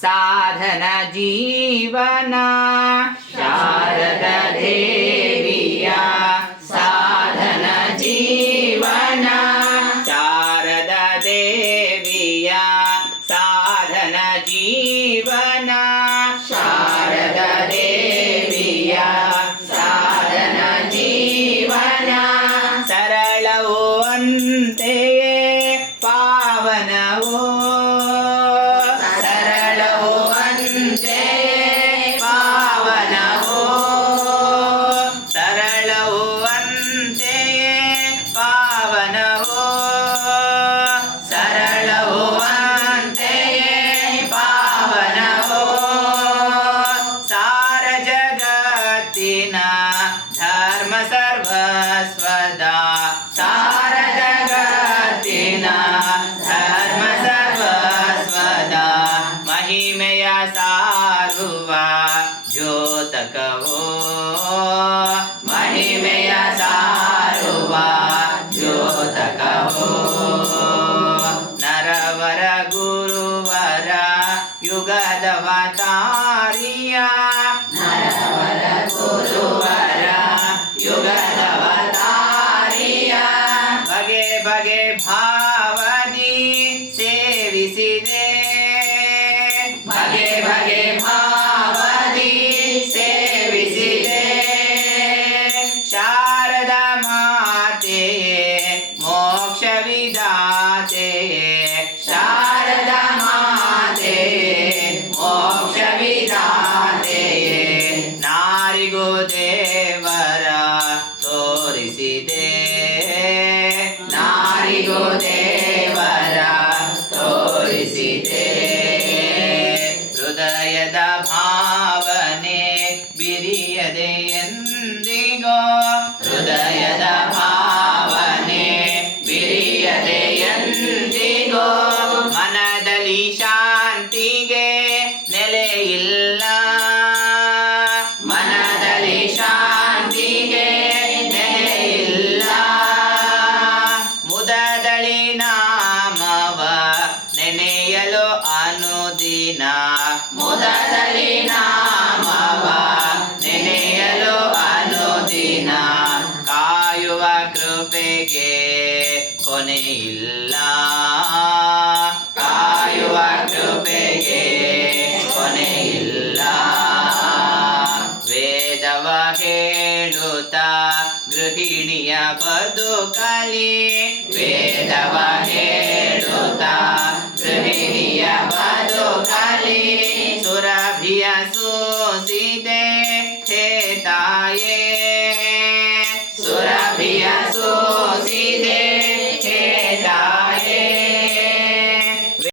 साधन जीवना शारदेव्या साधन जीवना शारदेव्या साधन जीवना शारदेव्या साधन जीवना सरलवन्ते दीना धर्म सर्वस्वदा सारदगतिना धर्म सर्वस्वदा महिमया सारुवा ज्योतकवो। महिमया सारुवा ज्योतकवो। नरवर गुरुवर युगदवतारिया ಬಗೆ ಬಗೆ ಭಾವದಿ ಸೇವಿಸಿದೆ ಬಗೆ ಬಗೆ ಭಾವದಿ ಸೇವಿಸಿದೆ ಶಾರದ ಮಾತೆಯೇ ಮೋಕ್ಷ ವಿದಾತೆಯೇ ಶಾರದ ಮಾತೆಯೇ ಮೋಕ್ಷ ವಿದಾತೆಯೇ ನಾರಿಗೂ ದೇವರ ತೋರಿಸಿದೆ ಹೃದಯದ ಭಾವನೆ ಬಿರಿಯದೆ ಎಂದಿಗೋ ಹೃದಯದ ಭಾವನೆ ಬಿರಿಯದೆ ಎಂದಿಗೋ ಮನದಲ್ಲಿ ಶಾಂತಿಗೆ ಮುದದಳಿ ನಾಮವ ನೆನೆಯಲು ಅನುದಿನ. ಮುದದಳಿ ನಾಮವ ನೆನೆಯಲು ಅನುದಿನ. ಕಾಯುವ ಕೃಪೆಗೆ ಕೊನೆಯಿಲ್ಲ ಕಾಯುವ ಕೃಪೆಗೆ ಕೊನೆಯಿಲ್ಲ होता. गृहिणिया बदुकाली वेदवा हेडोता. गृहिणिया बदुकाली सुराभिया सुसिदे. हे ताये. सुराभिया सुसिदे.